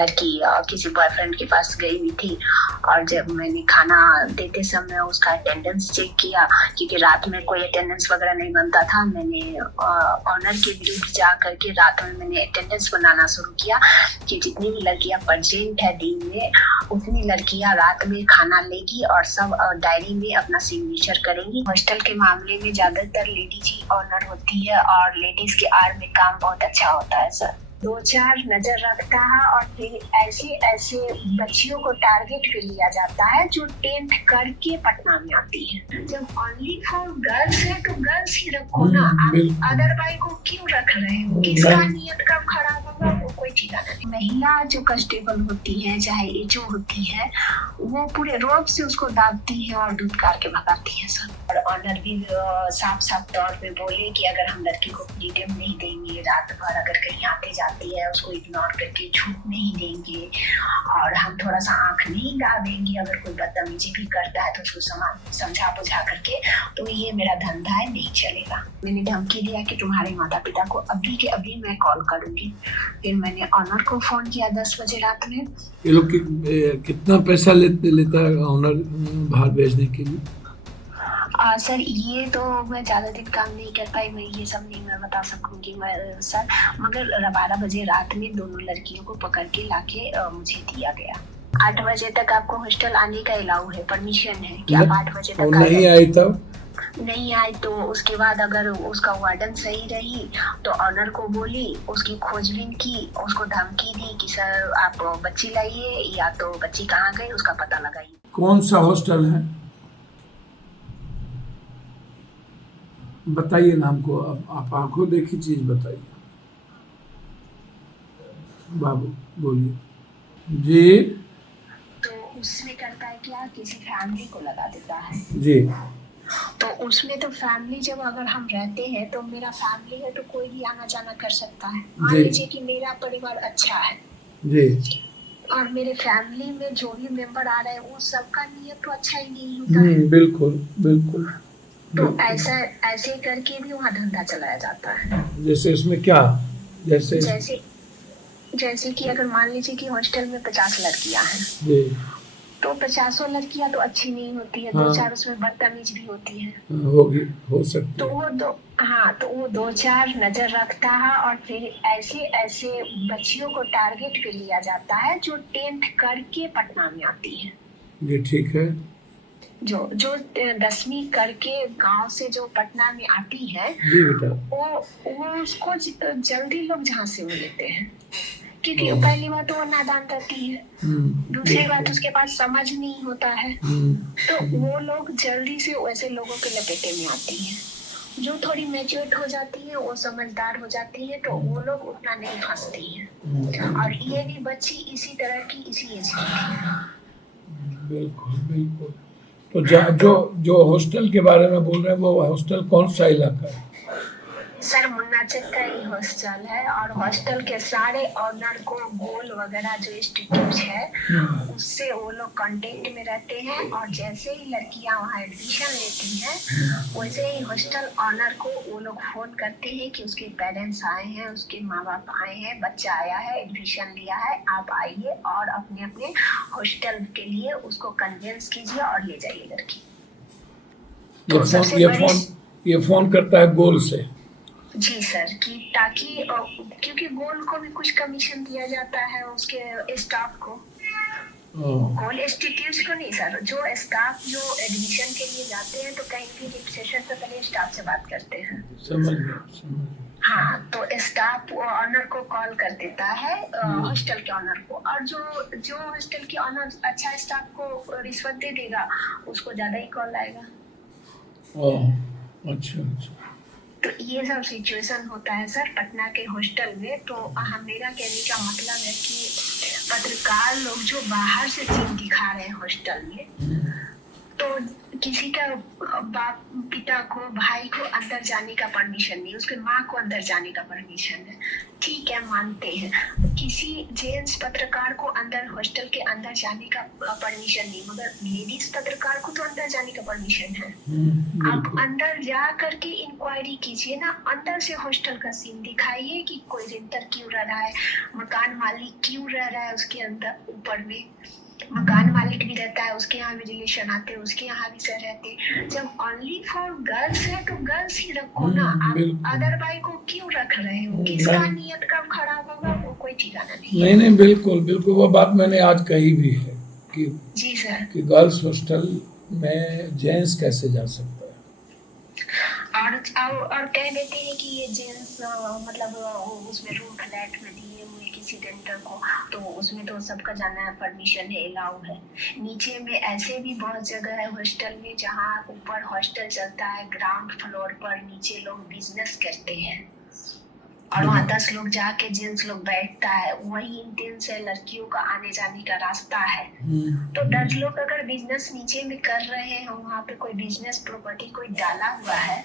लड़की किसी बॉयफ्रेंड के पास गई हुई थी, और जब मैंने खाना देते समय उसका अटेंडेंस चेक किया, क्योंकि रात में कोई अटेंडेंस वगैरह नहीं बनता था, मैंने ऑनर के विरुद्ध जा करके रात में मैंने अटेंडेंस बनाना शुरू किया कि जितनी भी लड़कियां प्रेजेंट है दिन में, उतनी लड़कियां रात में खाना लेगी और सब डायरी में अपना सिग्नेचर करेंगी। हॉस्टल के मामले में ज्यादातर लेडीज ही ऑनर होती है और लेडीज के आर में काम बहुत अच्छा होता है सर। 2-4 नजर रखता है और फिर ऐसे ऐसे बच्चियों को टारगेट पे लिया जाता है जो 10th करके पटना में आती है। जब ओनली फॉर गर्ल्स है तो गर्ल्स ही रखो ना, आप अदरवाइज को क्यों रख रहे हो? किसका नियत कब खराब होगा वो कोई ठिकाना नहीं। महिला जो कांस्टेबल होती है चाहे एचओ होती है, वो पूरे रोब से उसको दाबती है और धुतकार के भगाती है सर। और ऑनर भी साफ साफ तौर पे बोले कि अगर हम लड़की को फ्रीडम नहीं देंगे, रात भर अगर कहीं आते जाती है उसको इग्नोर करके छूट नहीं देंगे और हम थोड़ा सा आंख नहीं दाबेंगे, अगर कोई बदतमीजी भी करता है तो उसको समझा बुझा करके, तो ये मेरा धंधा है, नहीं चलेगा। मैंने धमकी दिया कि तुम्हारे माता पिता को अभी के अभी मैं कॉल करूंगी। फिर मैंने ऑनर को फोन किया 10 बजे रात में। ये लोग कितना पैसा लेता है ऑनर बाहर भेजने के लिए? सर ये तो मैं ज्यादा दिन काम नहीं कर पाई, मैं ये सब नहीं मैं बता सकूंगी मैं सर, मगर 12 बजे रात में दोनों लड़कियों को पकड़ के लाके मुझे दिया गया। 8 बजे तक आपको हॉस्टल आने का अलाउ है, परमिशन है कि आप 8 बजे तक नहीं आई तब नहीं आए तो उसके बाद अगर उसका वार्डन सही रही तो ऑनर को बोली, उसकी खोजबीन की, उसको धमकी दी कि सर आप बच्ची लाइए या तो बच्ची कहाँ गई उसका पता लगाइए। कौन सा हॉस्टल है बताइए ना हमको, आप आंखों देखी चीज बताइए। बाबू बोलिए जी। तो उसमें करता है क्या, किसी फैमिली को लगा देता है जी। तो उसमें तो फैमिली जब अगर हम रहते हैं तो मेरा फैमिली है तो कोई भी आना जाना कर सकता है। मान लीजिए कि मेरा परिवार अच्छा है जी और मेरे फैमिली में जो भी मेंबर आ रहे हैं वो सबका नियत तो अच्छा ही नहीं होता है। बिल्कुल बिल्कुल। तो ऐसे करके भी वहाँ धंधा चलाया जाता है। जैसे इसमें क्या, जैसे कि अगर मान लीजिए कि हॉस्टल में 50 लड़कियां हैं जी, तो 50 लड़कियां तो अच्छी नहीं होती है, 2-4 उसमें बदतमीज भी होती है, हो सकती है। तो वो 2-4 नजर रखता है और फिर ऐसे ऐसे बच्चियों को टारगेट पे लिया जाता है जो 10th करके पटना में आती है। ये ठीक है। जो 10वीं करके गांव से जो पटना में आती है जी बेटा, वो उसको जल्दी लोग झांसे में लेते हैं, क्योंकि पहली बात तो वो नादान रहती है, दूसरी बात उसके पास समझ नहीं होता है, तो वो लोग जल्दी से वैसे लोगों के लपेटे में आती है। जो थोड़ी मैच्योर हो जाती है, वो समझदार हो जाती है, तो वो लोग उतना नहीं फंसती है। और ये भी बच्ची इसी तरह की इसी एज की है। बिल्कुल बिल्कुल। तो जो हॉस्टल के बारे में बोल रहे हैं वो हॉस्टल कौन सा इलाका है? सर मुन्नाचक का ही हॉस्टल है और हॉस्टल के सारे ऑनर को गोल वगैरह जो इंस्टीट्यूट है उससे वो लोग कांटेक्ट में रहते हैं और जैसे ही लड़कियां वहाँ एडमिशन लेती हैं वैसे ही हॉस्टल ऑनर को वो लोग फोन करते हैं कि उसके पेरेंट्स आए हैं, उसके माँ बाप आए हैं, बच्चा आया है, एडमिशन लिया है, आप आइए और अपने अपने हॉस्टल के लिए उसको कन्विंस कीजिए और ले जाइए लड़की। ये फोन करता है गोल से? जी सर, कि ताकि क्योंकि गोल को भी कुछ कमीशन दिया जाता है उसके स्टाफ को, गोल इंस्टीट्यूट को नहीं सर, जो स्टाफ जो एडमिशन के लिए जाते हैं तो कहीं भी रजिस्ट्रेशन से पहले स्टाफ से बात करते हैं। समझ गया। हाँ, तो स्टाफ ऑनर को कॉल कर देता है हॉस्टल के ऑनर को, और जो हॉस्टल के ऑनर अच्छा स्टाफ को रिश्वत दे देगा उसको ज्यादा ही कॉल आएगा। अच्छा। तो ये सब सिचुएशन होता है सर पटना के हॉस्टल में। तो मेरा कहने का मतलब है कि पत्रकार लोग जो बाहर से सीन दिखा रहे हैं हॉस्टल में, तो किसी का बाप पिता को भाई को अंदर जाने का परमिशन नहीं, उसके माँ को अंदर जाने का परमिशन है, ठीक है मानते हैं। किसी जेंट्स पत्रकार को अंदर हॉस्टल के अंदर जाने का परमिशन नहीं, मगर लेडीज पत्रकार को तो अंदर जाने का परमिशन है। आप बिल्कुल। अंदर जा करके इंक्वायरी कीजिए ना, अंदर से हॉस्टल का सीन दिखाइए कि कोई रेंटर क्यों रह रहा है, मकान मालिक क्यों रह रहा है उसके अंदर ऊपर में, मकान मालिक भी रहता है, उसके यहाँ भी रिलेशन आते हैं, उसके यहाँ भी सर रहते हैं। जब ओनली फॉर गर्ल्स है तो गर्ल्स ही रखो ना, आप बिल्कुल। अदर बाई को क्यों रख रहे हो? किसका नियत कब खराब होगा वो कोई ठिकाना नहीं है। नहीं, बिल्कुल बिल्कुल, वो बात मैंने आज कही भी है कि जी सर। गर्ल्स हॉस्टल में जेंट्स कैसे जा सकता है। और कह देते हैं कि ये जेंट्स मतलब उसमें रूम फ्लैट में दिए हुए किसी रेंटर को, तो उसमें तो सबका जाना है, परमिशन है, अलाउ है। नीचे में ऐसे भी बहुत जगह है हॉस्टल में जहाँ ऊपर हॉस्टल चलता है, ग्राउंड फ्लोर पर नीचे लोग बिजनेस करते हैं और वहाँ 10 लोग जाके जेंट्स लोग बैठता है, वही इंटेंस है, लड़कियों का आने जाने का रास्ता है। तो 10 लोग अगर बिजनेस नीचे में कर रहे हैं, वहाँ पे कोई बिजनेस प्रॉपर्टी कोई डाला हुआ है,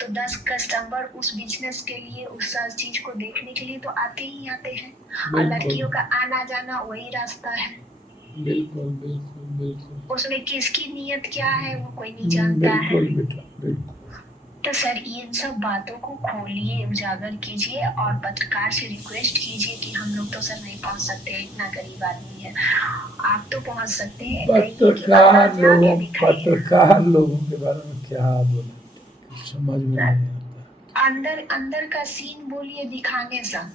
तो 10 कस्टमर उस बिजनेस के लिए, उस चीज को देखने के लिए तो आते ही आते हैं, और लड़कियों का आना जाना वही रास्ता है। बिल्कुल बिल्कुल बिल्कुल। उसमें किसकी नियत क्या है वो कोई नहीं जानता है। बिल्कुल बेटा, बिल्कुल। तो सर इन सब बातों को खोलिए, उजागर कीजिए और पत्रकार से रिक्वेस्ट कीजिए कि हम लोग तो सर नहीं पहुंच सकते, इतना गरीब आदमी है, आप तो पहुंच सकते हैं। पत्रकार लोगों के बारे में क्या बोले, समझ में नहीं आता। अंदर का सीन बोलिए, दिखाने सर,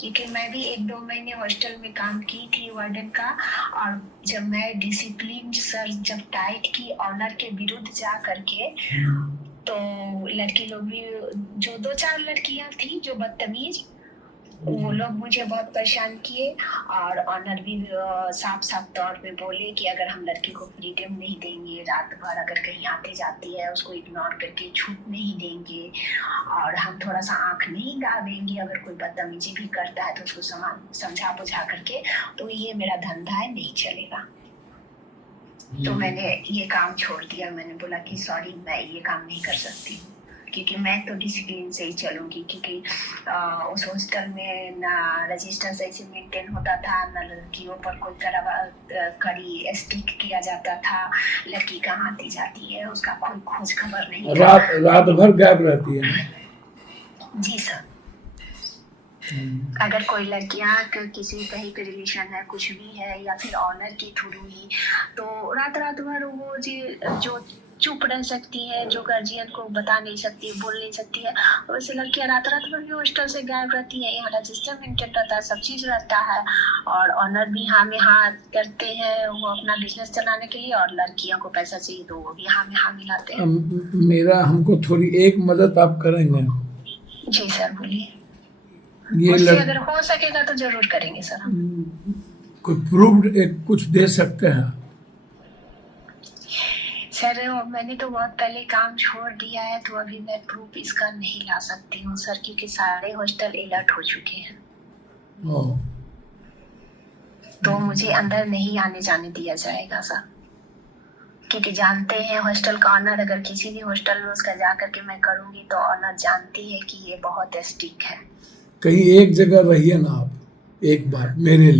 क्योंकि मैं भी 1-2 महीने हॉस्टल में काम की थी वार्डन का, और जब मैं डिसिप्लिन सर जब टाइट की ऑनर के विरुद्ध जा करके, तो लड़की लोग भी, जो 2-4 लड़कियां थी जो बदतमीज, वो लोग मुझे बहुत परेशान किए, और ऑनर भी साफ साफ तौर पे बोले कि अगर हम लड़की को फ्रीडम नहीं देंगे, रात भर अगर कहीं आते जाती है उसको इग्नोर करके छूट नहीं देंगे, और हम थोड़ा सा आंख नहीं दाबेंगे, अगर कोई बदतमीजी भी करता है तो उसको समझा बुझा करके, तो ये मेरा धंधा है, नहीं चलेगा। तो मैंने ये काम छोड़ दिया, मैंने बोला कि सॉरी मैं ये काम नहीं कर सकती हूँ, क्योंकि मैं तो डिसिप्लिन से ही चलूंगी, क्योंकि उस हॉस्टल में ना रजिस्टर सही से मेंटेन होता था, ना लड़कियों पर कोई कड़ी स्ट्रिक्ट किया जाता था, लड़की कहाँ आती जाती है उसका कोई खोज खबर नहीं, रात भर गायब रहती है। जी सर। अगर कोई लड़कियां किसी कहीं पे रिलेशन है, कुछ भी है, या फिर ऑनर के थ्रू ही, तो रात भर वो जो चुप रह सकती है, जो गार्जियन को बता नहीं सकती, बोल नहीं सकती है, वैसे लड़कियां रात भर भी हॉस्टल से गायब रहती है। यहाँ रजिस्टर मेंटेन रहता है, सब चीज रहता है, और ऑनर भी हाँ में हाँ करते हैं वो अपना बिजनेस चलाने के लिए, और लड़कियों को पैसा चाहिए तो वो भी हाँ में हाँ मिलाते हैं। हमको थोड़ी एक मदद आप करेंगे? जी सर बोलिए। ये अगर हो सकेगा तो जरूर करेंगे सर। कोई प्रूफ कुछ दे सकते हैं? सर मैंने तो बहुत पहले काम छोड़ दिया है, तो अभी मैं प्रूफ इसका नहीं ला सकती हूँ सर, क्योंकि सारे हॉस्टल अलर्ट हो चुके हैं। तो मुझे अंदर नहीं आने जाने दिया जाएगा सर, क्योंकि जानते हैं हॉस्टल का ऑनर, अगर किसी भी हॉस्टल में उसका जा करके मैं करूंगी तो ऑनर जानती है कि ये बहुत स्ट्रिक्ट है। कहीं एक जगह रहिए ना आप, एक बार मेरे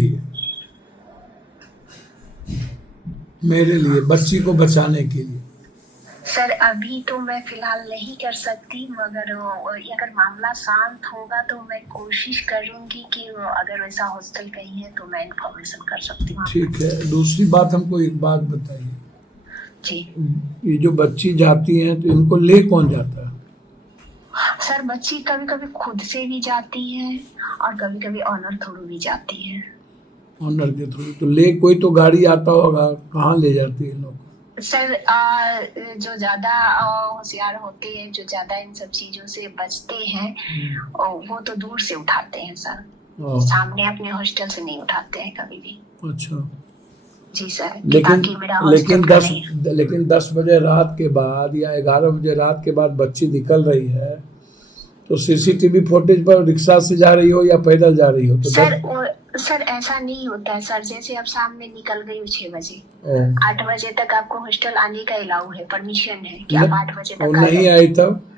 लिए बच्ची को बचाने के लिए। सर अभी तो मैं फिलहाल नहीं कर सकती, मगर अगर मामला शांत होगा तो मैं कोशिश करूंगी कि अगर वैसा हॉस्टल कहीं है तो मैं इन्फॉर्मेशन कर सकती हूँ। ठीक है। दूसरी बात, हमको एक बात बताइए जी, ये जो बच्ची जाती हैं तो इनको ले कौन जाता है? सर बच्ची कभी कभी खुद से भी जाती है, और कभी कभी ऑनर थ्रू भी जाती है। ऑनर के थ्रू? तो ले कोई तो गाड़ी आता होगा, कहाँ ले जाती है लोग? सर जो ज्यादा होशियार होते हैं, जो ज्यादा इन सब चीजों से बचते हैं, वो तो दूर से उठाते हैं सर, सामने अपने हॉस्टल से नहीं उठाते हैं कभी भी। अच्छा जी सर। लेकिन 10 बजे रात के बाद या 11 बजे रात के बाद बच्ची निकल रही है तो सीसीटीवी फुटेज पर रिक्शा से जा रही हो या पैदल जा रही हो तो सर सर ऐसा नहीं होता है सर, जैसे अब शाम में निकल गई हूँ 6 बजे, ओ, 8 बजे तक आपको हॉस्टल आने का अलाउ है, परमिशन है कि न, आप 8 बजे और तक आ नहीं जाए। आई तब?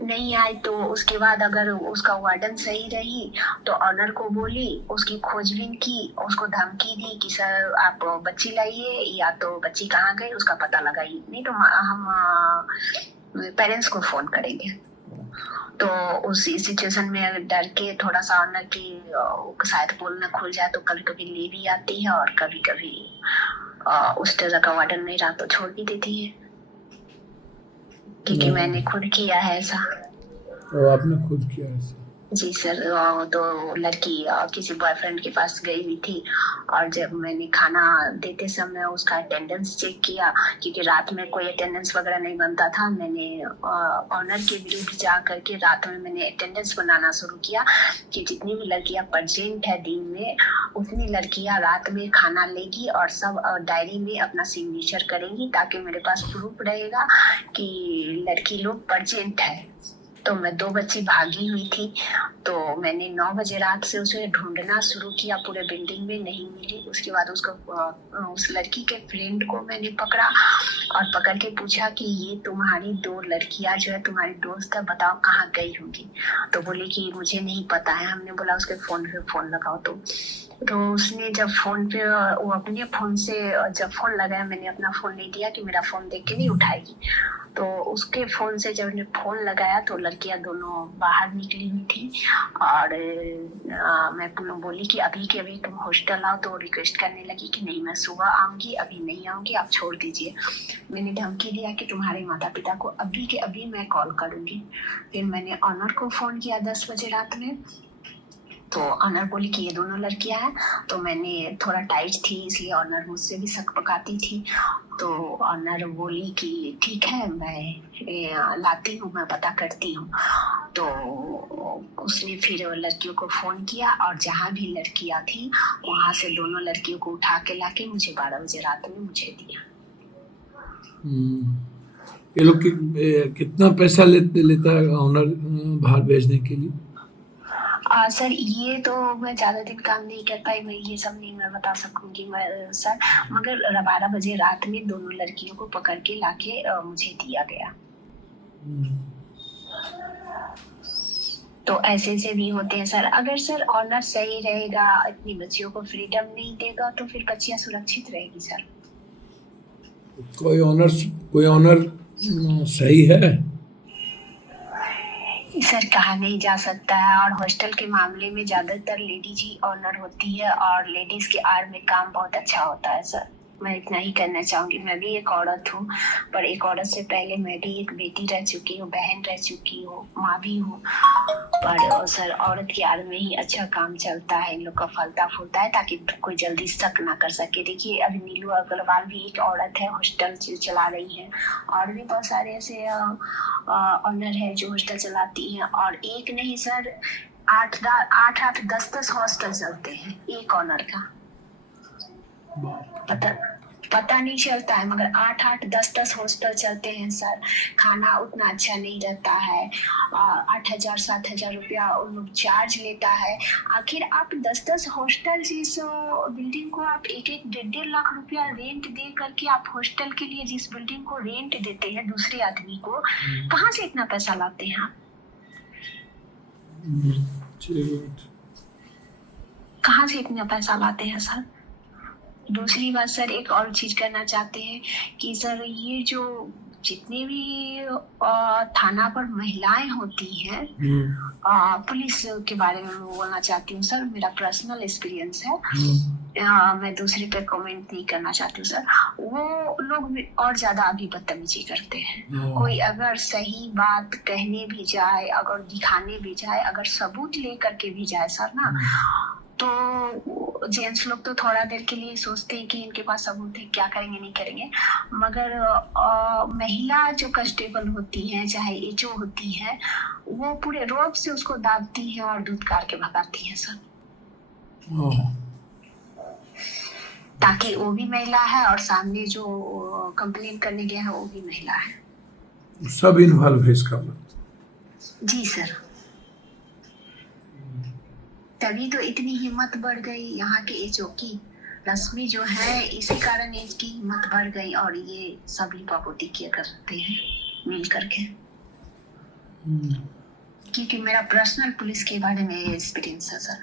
नहीं आई तो उसके बाद अगर उसका वार्डन सही रही तो ऑनर को बोली, उसकी खोजबीन की, उसको धमकी दी कि सर आप बच्ची लाइए या तो बच्ची कहाँ गई उसका पता लगाइए, नहीं तो हम पेरेंट्स को फोन करेंगे। तो उस सिचुएशन में डर के थोड़ा सा ऑनर की शायद पोल न खुल जाए तो कभी कभी ले भी आती है और कभी कभी उस तरह का वार्डन नहीं रहा तो छोड़ भी देती है, क्योंकि मैंने खुद किया है ऐसा। तो आपने खुद किया ऐसा? जी सर, तो लड़की किसी बॉयफ्रेंड के पास गई हुई थी और जब मैंने खाना देते समय उसका अटेंडेंस चेक किया, क्योंकि रात में कोई अटेंडेंस वगैरह नहीं बनता था, मैंने ऑनर के विरुद्ध जा करके रात में मैंने अटेंडेंस बनाना शुरू किया कि जितनी भी लड़कियां प्रेजेंट है दिन में उतनी लड़कियां रात में खाना लेगी और सब डायरी में अपना सिग्नेचर करेंगी, ताकि मेरे पास प्रूफ रहेगा कि लड़की लोग प्रेजेंट है। तो मैं 2 बच्ची भागी हुई थी, तो मैंने 9 बजे रात से उसे ढूंढना शुरू किया पूरे बिल्डिंग में, नहीं मिली। उसके बाद उसको उस लड़की के फ्रेंड को मैंने पकड़ा और पकड़ के पूछा कि ये तुम्हारी 2 लड़कियां जो है तुम्हारी दोस्त है, बताओ कहाँ गई होंगी। तो बोली कि मुझे नहीं पता है। हमने बोला उसके फोन पे फोन लगाओ। तो उसने जब फोन पे वो अपने फोन से जब फोन लगाया, मैंने अपना फोन नहीं दिया कि मेरा फोन देख के नहीं उठाएगी, तो उसके फोन से जब ने फोन लगाया तो लड़कियां दोनों बाहर निकली हुई थी और मैं बोली कि अभी के अभी तुम हॉस्टल आओ, तो रिक्वेस्ट करने लगी कि नहीं मैं सुबह आऊंगी, अभी नहीं आऊंगी, आप छोड़ दीजिए। मैंने धमकी दिया कि तुम्हारे माता पिता को अभी के अभी मैं कॉल करूंगी। फिर मैंने ऑनर को फोन किया 10 बजे रात में, तो ऑनर बोली कि ये दोनों लड़कियां हैं। तो मैंने थोड़ा टाइट थी इसलिए ऑनर मुझसे भी शक पकाती थी, तो ऑनर बोली कि ठीक है मैं लाती हूँ, मैं पता करती हूँ। तो उसने फिर लड़कियों को फोन किया और जहाँ भी लड़कियां थी वहां से दोनों लड़कियों को उठा के लाके मुझे 12 बजे रात में मुझे दिया। ये लोग कितना पैसा लेता है ऑनर बाहर भेजने के लिए? सर ये तो मैं ज्यादा दिन काम नहीं कर पाई, मैं ये सब नहीं मैं बता सकूंगी मैं सर, मगर 12 बजे रात में दोनों लड़कियों को पकड़ के लाके मुझे दिया गया। तो ऐसे से भी होते हैं सर। अगर सर ऑनर सही रहेगा, इतनी बच्चियों को फ्रीडम नहीं देगा, तो फिर बच्चियां सुरक्षित रहेगी सर। कोई ऑनर सही है? सर कहा नहीं जा सकता है, और हॉस्टल के मामले में ज्यादातर लेडीज ही ऑनर होती है और लेडीज के आर में काम बहुत अच्छा होता है सर। मैं इतना ही करना चाहूंगी। मैं भी एक औरत हूँ, पर एक औरत से पहले मैं भी एक बेटी रह चुकी हूँ, बहन रह चुकी हूँ, माँ भी हूँ। पर सर औरत के आड़ में ही अच्छा काम चलता है, इन लोग का फलता फूलता है, ताकि कोई जल्दी शक ना कर सके। देखिए अभी नीलू अग्रवाल भी एक औरत है, हॉस्टल चला रही है, और भी बहुत सारे ऐसे ऑनर है जो हॉस्टल चलाती हैं। और एक नहीं सर, 8-10 हॉस्टल चलते हैं एक ऑनर का। पता नहीं चलता है, मगर 8-10 हॉस्टल चलते हैं सर। खाना उतना अच्छा नहीं रहता है, 8,000-7,000 रुपया उन लोग चार्ज लेता है। आखिर आप 10 हॉस्टल जिस बिल्डिंग को आप 1-1 1.5 लाख रुपया रेंट दे करके आप हॉस्टल के लिए जिस बिल्डिंग को रेंट देते हैं दूसरे आदमी को, कहाँ से इतना पैसा लाते हैं आप? कहाँ से इतना पैसा लाते हैं सर? दूसरी बात सर, एक और चीज करना चाहते हैं कि सर ये जो जितने भी थाना पर महिलाएं होती हैं, पुलिस के बारे में मैं बोलना चाहती हूँ सर, मेरा पर्सनल एक्सपीरियंस है। मैं दूसरे पे कमेंट नहीं करना चाहती हूँ सर। वो लोग और ज्यादा अभी बदतमीजी करते हैं। कोई अगर सही बात कहने भी जाए, अगर दिखाने भी जाए, अगर सबूत लेकर के भी जाए सर ना, तो जेंट्स लोग तो थोड़ा देर के लिए सोचते हैं कि इनके पास सबूत है, क्या करेंगे नहीं करेंगे, मगर महिला जो कांस्टेबल होती है चाहे एचओ होती है, वो पूरे रोब से उसको दाबती है और धुतकार के भगाती है सर। ताकि वो भी महिला है और सामने जो कंप्लेन करने गया है वो भी महिला है। सब इन्वॉल्व है इसका मतलब? जी सर। तभी तो इतनी हिम्मत बढ़ गई यहाँ के एचओ की। रश्मि जो है इसी कारण इसकी हिम्मत बढ़ गई और ये सभी बपोती किया करते हैं मिल करके। क्योंकि मेरा पर्सनल पुलिस के बारे में एक्सपीरियंस है सर।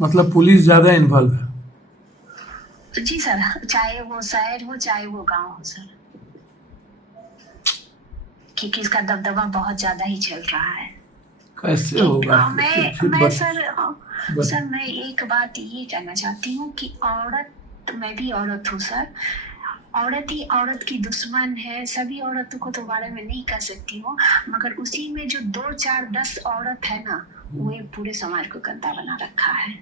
मतलब पुलिस ज्यादा इन्वॉल्व है? जी सर, चाहे वो शहर हो चाहे वो गांव हो सर, क्योंकि इसका दबदबा बहुत ज्यादा ही चल रहा है। कैसे होगा? मैं सर मैं एक बात ये कहना चाहती हूँ कि औरत, मैं भी औरत हूँ सर, औरत ही औरत की दुश्मन है। सभी औरतों को तो बारे में नहीं कह सकती हूँ, मगर उसी में जो 2 4 10 औरत है ना, वो पूरे समाज को गंदा बना रखा है।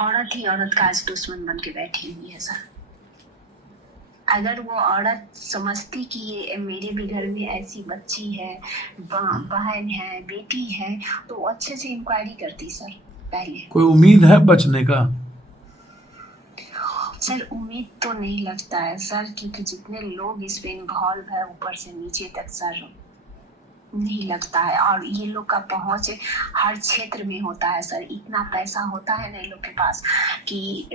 औरत ही औरत का आज दुश्मन बन के बैठी हुई है सर। अगर वो औरत समझती कि ये मेरे भी घर में ऐसी बच्ची है, बहन है, बेटी है, तो अच्छे से इंक्वायरी करती सर पहले। कोई उम्मीद है बचने का? सर उम्मीद तो नहीं लगता है सर, क्योंकि जितने लोग इस पे इन्वॉल्व है ऊपर से नीचे तक सर, नहीं लगता है। और ये लोग का पहुंच हर क्षेत्र में होता है सर। इतना पैसा होता है ना इन लोग के पास कि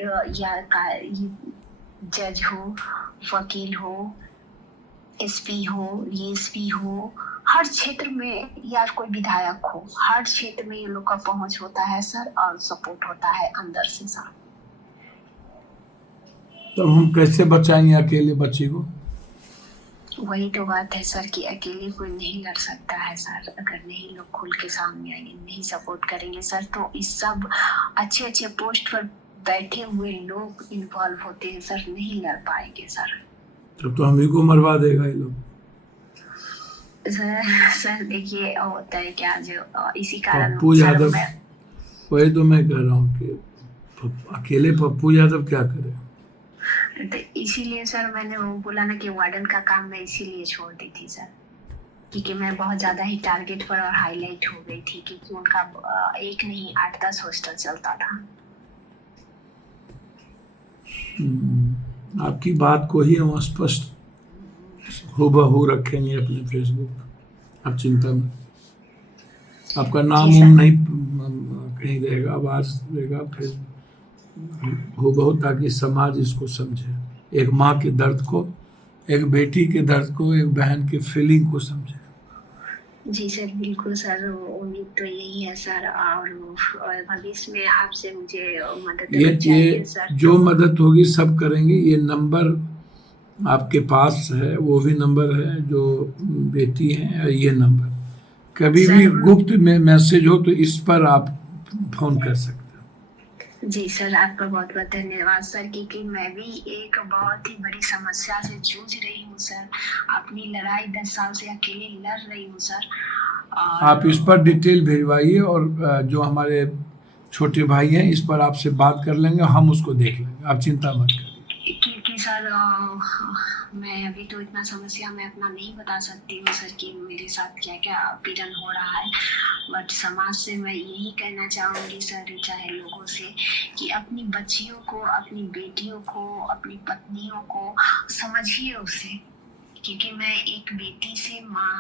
जज हो, वकील हो, एसपी हो, डीएसपी हो, हर क्षेत्र में, या कोई विधायक हो, हर क्षेत्र में ये लोग का पहुंच होता है सर, और सपोर्ट होता है अंदर से सर। तो हम कैसे बचाएंगे अकेले बच्चे को? वही तो बात है सर कि अकेले कोई नहीं लड़ सकता है सर। अगर नहीं लोग खुल के सामने आएंगे, नहीं सपोर्ट करेंगे सर, तो इस सब अच्छे अच्छे पोस्ट पर बैठे हुए लोग इन्वॉल्व होते हैं सर, नहीं लड़ पाएंगे सर। तब तो हम ही को मरवा देगा ये लोग। सर देखिए होता है क्या, जो इसी कारण पप्पू यादव, वही तो मैं कह रहा हूँ कि अकेले पप्पू यादव क्या करे। तो इसीलिए सर मैंने वो बोला ना कि वार्डन का काम मैं इसीलिए छोड़ दी थी सर, क्योंकि मैं बहुत ज्यादा ही टारगेट पर और हाईलाइट हो गई थी, क्योंकि उनका एक नहीं 8-10 हॉस्टल चलता था। आपकी बात को ही हम स्पष्ट हूबहू रखेंगे अपने फेसबुक, आप चिंता मत। आपका नाम नहीं कहीं रहेगा, आवाज रहेगा फिर हूबहू, ताकि समाज इसको समझे, एक माँ के दर्द को, एक बेटी के दर्द को, एक बहन के फीलिंग को समझे। जी सर बिल्कुल सर, उम्मीद तो यही है सर, और भविष्य में आपसे मुझे मदद चाहिए सर। जो मदद होगी सब करेंगे। ये नंबर आपके पास है, वो भी नंबर है जो बेटी है, ये नंबर कभी भी गुप्त में मैसेज हो तो इस पर आप फोन कर सकते हैं। जी सर, आपका बहुत बहुत धन्यवाद सर, क्योंकि मैं भी एक बहुत ही बड़ी समस्या से जूझ रही हूँ सर। अपनी लड़ाई 10 साल से अकेले लड़ रही हूँ सर। आप इस पर डिटेल भेजवाइए, और जो हमारे छोटे भाई हैं इस पर आपसे बात कर लेंगे, हम उसको देख लेंगे, आप चिंता मत करिए। क्योंकि सर मैं अभी तो इतना समस्या मैं अपना नहीं बता सकती हूँ सर कि मेरे साथ क्या क्या पीड़न हो रहा है, बट समाज से मैं यही कहना चाहूँगी सर, चाहे लोगों से, कि अपनी बच्चियों को, अपनी बेटियों को, अपनी पत्नियों को समझिए उसे, क्योंकि मैं एक बेटी से माँ